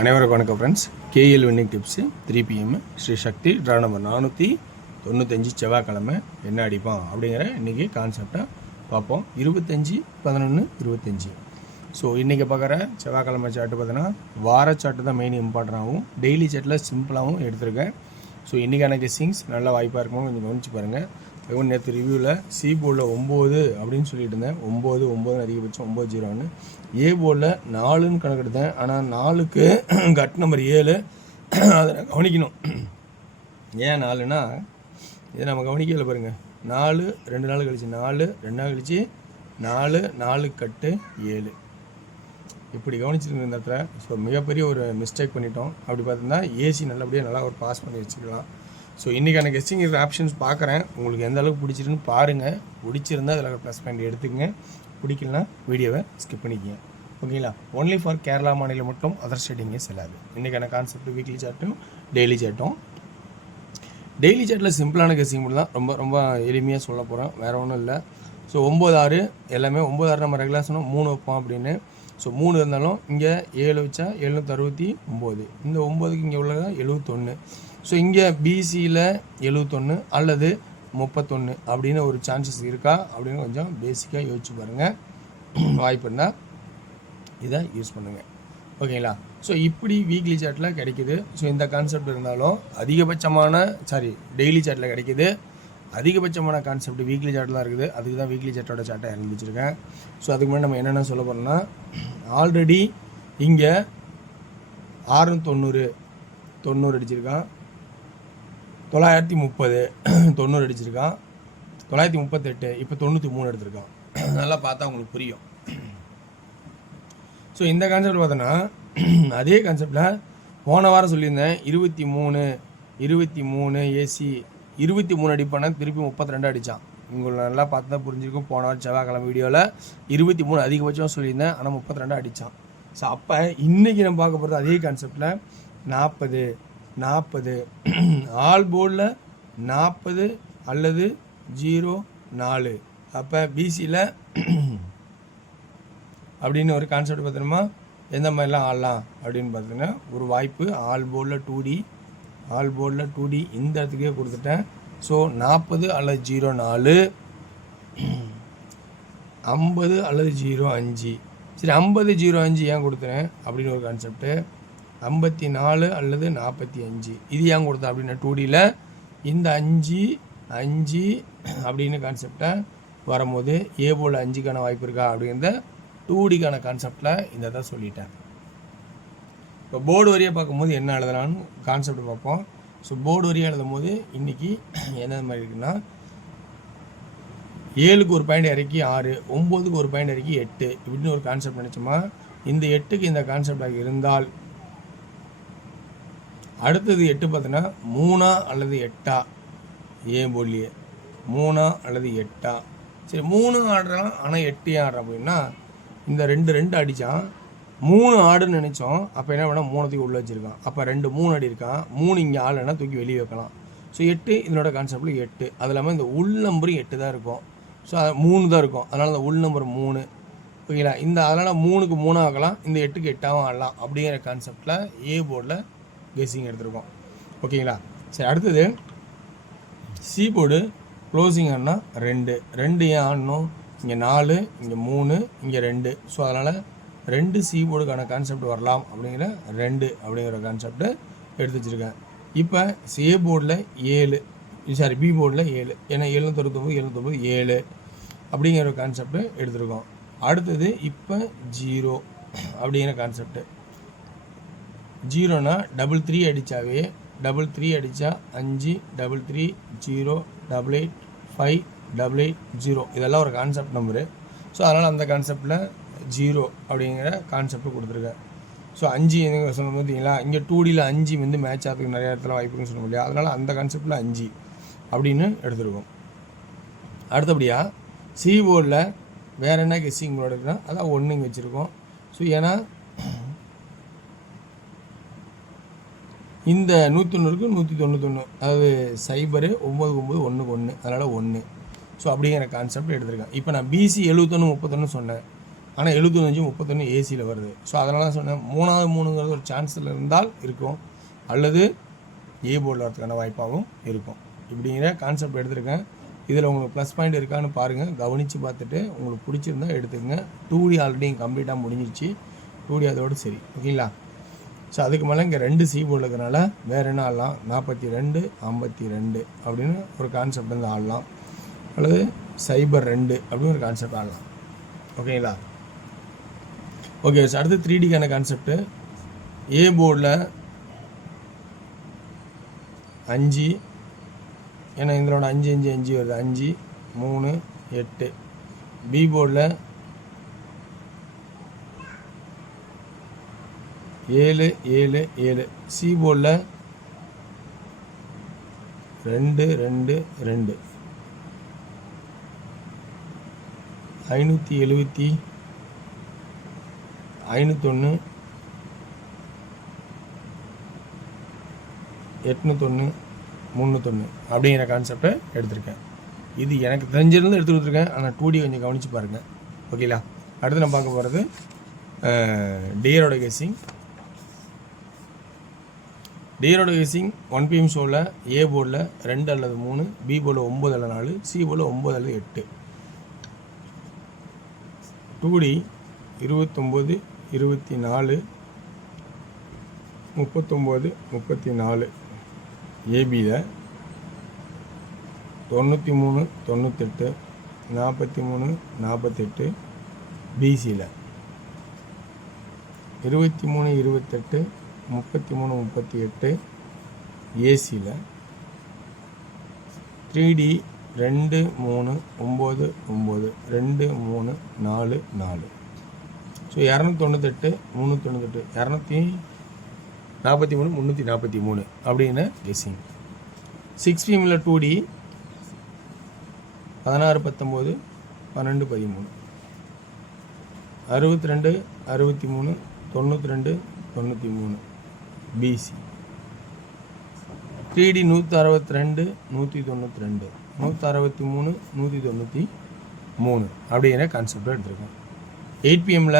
அனைவருக்கும் வணக்கம் friends. KL winning tips 3 PM Sri Sakthi draw number 495 செவ்வாய்க்கிழமை என்ன அடிப்போம் அப்படிங்கிற இன்றைக்கி கான்செப்டாக பார்ப்போம். 25/11/25. ஸோ இன்றைக்கி பார்க்குற செவ்வாய்க்கிழமை சார்ட்டு பார்த்தீங்கன்னா வார சார்ட்டு தான் மெயின் இம்பார்ட்டன்டாகவும் டெய்லி சார்ட்டில் சிம்பிளாகவும் எடுத்திருக்கேன். ஸோ இன்றைக்கான கெஸ்ஸிங்ஸ் நல்ல வாய்ப்பாக இருக்குமோ கொஞ்சம் கவனிச்சு பாருங்கள். அதுவும் நேற்று ரிவ்யூவில் சி போர்டில் 9 அப்படின்னு சொல்லிட்டு இருந்தேன். 9 அதிகபட்சம் 9-0ன்னு. ஏ போர்டில் 4ன்னு கணக்கெடுத்தேன். ஆனால் 4க்கு கட் நம்பர் 7 அதை நான் கவனிக்கணும். ஏன் 4ன்னா இதை நம்ம கவனிக்கல பாருங்கள். 4 2 நாள் கழிச்சு 4 2 நாள் கழிச்சு 4 கட்டு 7 இப்படி கவனிச்சிருந்த இந்த இடத்துல. ஸோ மிகப்பெரிய ஒரு மிஸ்டேக் பண்ணிட்டோம். அப்படி பார்த்தீங்கன்னா ஏசி நல்லபடியாக நல்லா ஒரு பாஸ் பண்ணி வச்சுக்கலாம். ஸோ இன்றைக்கான கெஸ்டிங் இருக்கிற ஆப்ஷன்ஸ் பார்க்குறேன். உங்களுக்கு எந்த அளவுக்கு பிடிச்சிருக்குன்னு பாருங்கள். பிடிச்சிருந்தால் அதில் ப்ளஸ் பாயிண்ட் எடுத்துக்கங்க. பிடிக்கலனா வீடியோவை ஸ்கிப் பண்ணிக்கங்க. ஓகேங்களா? ஒன்லி ஃபார் கேரளா மாநிலம் மட்டும், அதர் ஸ்டேட்டிங்கே செல்லாது. இன்றைக்கான கான்செப்ட் வீக்லி சார்ட்டும் டெய்லி சார்ட்டும். டெய்லி சார்ட்டில் சிம்பிளான கெஸ்டிங் மட்டும் தான் ரொம்ப ரொம்ப எளிமையாக சொல்ல போகிறோம். வேறு ஒன்றும் இல்லை. ஸோ 9-6 எல்லாமே 9-6 நம்ம ரெகுலராக சொன்னோம் 3 வைப்போம் அப்படின்னு. ஸோ 3 இருந்தாலும் இங்கே 7 வச்சா 769. இந்த 9க்கு இங்கே உள்ளதா 71. ஸோ இங்கே பிசியில் 71 அல்லது 31 அப்படின்னு ஒரு சான்சஸ் இருக்கா அப்படின்னு கொஞ்சம் பேசிக்காக யோசிச்சு பாருங்கள். வாய்ப்பு இருந்தால் இதை யூஸ் பண்ணுங்கள். ஓகேங்களா? ஸோ இப்படி வீக்லி சார்ட்டில் கிடைக்குது. ஸோ இந்த கான்செப்ட் இருந்தாலும் டெய்லி சார்ட்டில் கிடைக்குது. அதிகபட்சமான கான்செப்ட் வீக்லி சார்ட்டில் தான் இருக்குது. அதுக்கு தான் வீக்லி சார்ட்டோட சார்ட்டை இறந்துச்சிருக்கேன். ஸோ அதுக்கு முன்னாடி நம்ம என்னென்ன சொல்ல போகிறோம்னா, ஆல்ரெடி இங்கே 690 அடிச்சிருக்கான், 930 90 அடிச்சிருக்கான், 938, இப்போ 93 எடுத்திருக்கான். நல்லா பார்த்தா உங்களுக்கு புரியும். ஸோ இந்த கான்செப்ட் பார்த்தோன்னா அதே கான்செப்டில் போன வாரம் சொல்லியிருந்தேன் 23 ஏசி 23 அடிப்பான திருப்பி 32 அடித்தான். உங்களுக்கு நல்லா பார்த்து தான் புரிஞ்சிருக்கும். போன வாரம் செவ்வாய்க்கிழமை வீடியோவில் 23 அதிகபட்சம் சொல்லியிருந்தேன். ஆனால் 32 அடித்தான். ஸோ அப்போ இன்றைக்கி நம்ம பார்க்க போகிறது அதே கான்செப்டில் 40 ஆல் போர்டில் 40 அல்லது 0-4. அப்போ பிசியில் அப்படின்னு ஒரு கான்செப்ட் பார்த்தோம்னா எந்த மாதிரிலாம் ஆடலாம் அப்படின்னு பார்த்தீங்கன்னா ஒரு வாய்ப்பு ஆல் போர்டில் 2D இந்த இடத்துக்கே கொடுத்துட்டேன். ஸோ 40 அல்லது 0-4, 50 அல்லது 0-5. சரி, 50-0-5 ஏன் கொடுத்துறேன் அப்படின்னு ஒரு கான்செப்ட்டு. 54 அல்லது 45 இது ஏன் கொடுத்தேன் அப்படின்னா 2Dயில் இந்த 5 அப்படின்னு கான்செப்டை வரும்போது ஏ போல் 5க்கான வாய்ப்பு இருக்கா அப்படிங்கிறத 2Dக்கான கான்செப்டில் இந்த தான் சொல்லிட்டேன். இப்போ போர்டு வரியாக பார்க்கும்போது என்ன எழுதலான்னு கான்செப்ட் பார்ப்போம். ஸோ போர்டு வரியாக எழுதும் போது இன்றைக்கி என்ன மாதிரி இருக்குன்னா 7க்கு ஒரு பாயிண்ட் இறக்கி 6, 9க்கு ஒரு பாயிண்ட் இறக்கி 8 இப்படின்னு ஒரு கான்செப்ட் நினச்சோமா. இந்த 8க்கு இந்த கான்செப்டாக இருந்தால் அடுத்தது 8 பார்த்தீங்கன்னா 3 அல்லது 8 ஏ போலியே 3 அல்லது 8. சரி, 3 ஆடுறான் ஆனால் 8 ஆடுறான் அப்படின்னா இந்த 2 அடித்தான் 3 ஆடுன்னு நினச்சோம். அப்போ என்ன பண்ணால் 3த்தையும் உள்ளே வச்சுருக்கான். அப்போ 3 அடி இருக்கான். 3 இங்கே ஆடலைன்னா தூக்கி வெளியே வைக்கலாம். ஸோ 8 இதனோட கான்செப்டில் 8. அது இல்லாமல் இந்த உள் நம்பரும் 8 தான் இருக்கும். ஸோ 3 தான் இருக்கும். அதனால் இந்த உள் நம்பர் 3. ஓகேங்களா? அதனால் 3க்கு 3 ஆகலாம், இந்த 8க்கு 8ஆகவும் ஆடலாம் அப்படிங்கிற கான்செப்டில் ஏ போர்டில் கெஸ்ஸிங் எடுத்திருக்கோம். ஓகேங்களா? சரி, அடுத்தது சி போர்டு க்ளோசிங் ஆனால் 2 ஏன் ஆடணும்? இங்கே 4, இங்கே 3, இங்கே 2. ஸோ அதனால் 2 சி போர்டுக்கான கான்செப்ட் வரலாம் அப்படிங்கிற 2 அப்படிங்கிற கான்செப்ட்டு எடுத்து வச்சுருக்கேன். இப்போ ஏ போர்டில் 7, பி போர்டில் 7, ஏன்னா 799 7 அப்படிங்கிற ஒரு கான்செப்ட்டு எடுத்துருக்கோம். அடுத்தது இப்போ 0 அப்படிங்கிற கான்செப்ட்டு. 0னா 3 அடித்தாவே 3 அடித்தா 5 3 0 88 5 88 0 இதெல்லாம் ஒரு கான்செப்ட் நம்பரு. ஸோ அதனால் அந்த கான்செப்டில் 0 அப்படிங்கிற கான்செப்ட் கொடுத்துருக்கேன். ஸோ 5 சொன்ன பார்த்தீங்களா, இங்கே 2Dயில் 5 வந்து மேட்ச் ஆகிறதுக்கு நிறைய இடத்துல வாய்ப்புன்னு சொல்ல முடியாது. அதனால் அந்த கான்செப்டில் 5 அப்படின்னு எடுத்துருக்கோம். அடுத்தபடியாக சி போர்டில் வேறு என்ன கெஸ்ஸிங் போர்டு இருக்குன்னா அதான் 1 இங்கே வச்சுருக்கோம். ஸோ ஏன்னா இந்த 190க்கு 191, அதாவது 0 9 9 1 1, அதனால் 1. ஸோ அப்படிங்கிற கான்செப்ட் எடுத்திருக்கேன். இப்போ நான் பிசி 71 31 சொன்னேன். ஆனால் 75 31 ஏசியில் வருது. ஸோ அதனால தான் சொன்னேன் 3வது 3ங்கிறது ஒரு சான்ஸில் இருந்தால் இருக்கும், அல்லது ஏ போர்டில் வரதுக்கான வாய்ப்பாகவும் இருக்கும். இப்படிங்கிற கான்செப்ட் எடுத்திருக்கேன். இதில் உங்களுக்கு ப்ளஸ் பாயிண்ட் இருக்கான்னு பாருங்கள், கவனித்து பார்த்துட்டு உங்களுக்கு பிடிச்சிருந்தா எடுத்துக்கங்க. 2D ஆல்ரெடி கம்ப்ளீட்டாக முடிஞ்சிச்சு, 2D அதோடு சரி. ஓகேங்களா? ஸோ அதுக்கு மேலே இங்கே 2 சி போர்டில் இருக்கிறனால வேறு என்ன ஆடலாம், 42 52 அப்படின்னு ஒரு கான்செப்ட் வந்து ஆடலாம், அல்லது சைபர் 2 அப்படின்னு ஒரு கான்செப்ட் ஆடலாம். ஓகேங்களா? ஓகே. ஸோ அடுத்து 3Dக்கான கான்செப்ட்டு ஏ போர்டில் 5, ஏன்னா இதனோட 5 5 5 வருது, 5 3 8. பி போர்டில் 7 7 7. சி போர்டில் 2 2 2. 570 501 801 301 அப்படிங்கிற கான்செப்டை எடுத்திருக்கேன். இது எனக்கு தெரிஞ்சிருந்து எடுத்து கொடுத்துருக்கேன், ஆனால் 2D கொஞ்சம் கவனித்து பாருங்கள். ஓகேங்களா? அடுத்து நம்ம பார்க்க போகிறது டியரோட கெஸ்ஸிங். டியரோட கெஸ்ஸிங் 1 PM ஷோவில் ஏ போர்டில் 2 அல்லது 3, பி போர்டில் 9 அல்லது 4, சி போர்டில் 9 அல்லது 8. 2D 29 24 39 34. ஏபியில் 93 98 43 48. பிசியில் 23 28 33 38. ஏசியில் 3D 2 3 9 9 2 3 4 4. ஸோ 298 398 243 343 அப்படின்னு கெஸ்ஸிங். 6 PMல 2D 16 19 12 13. 62 63 92 93. பிசி 3D 162 192 163 193 அப்படிங்கிற கான்செப்டை எடுத்திருக்கேன். 8 PMல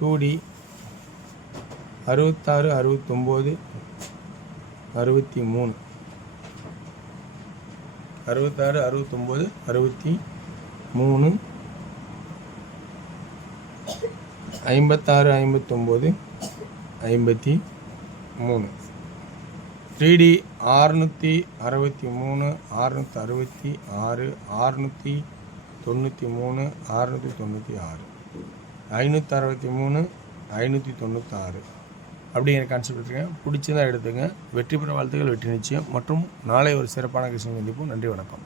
2D 66 69 63. 66 69 63. 56 59 53. 3D 663 666 693 696 563 596 அப்படிங்கிற கான்செப்ட் எடுத்துங்க. பிடிச்சதாக எடுத்துங்க. வெற்றி பெற வாழ்த்துக்கள், வெற்றி நிச்சயம். மற்றும் நாளை ஒரு சிறப்பான விஷயம் சந்திப்போம். நன்றி, வணக்கம்.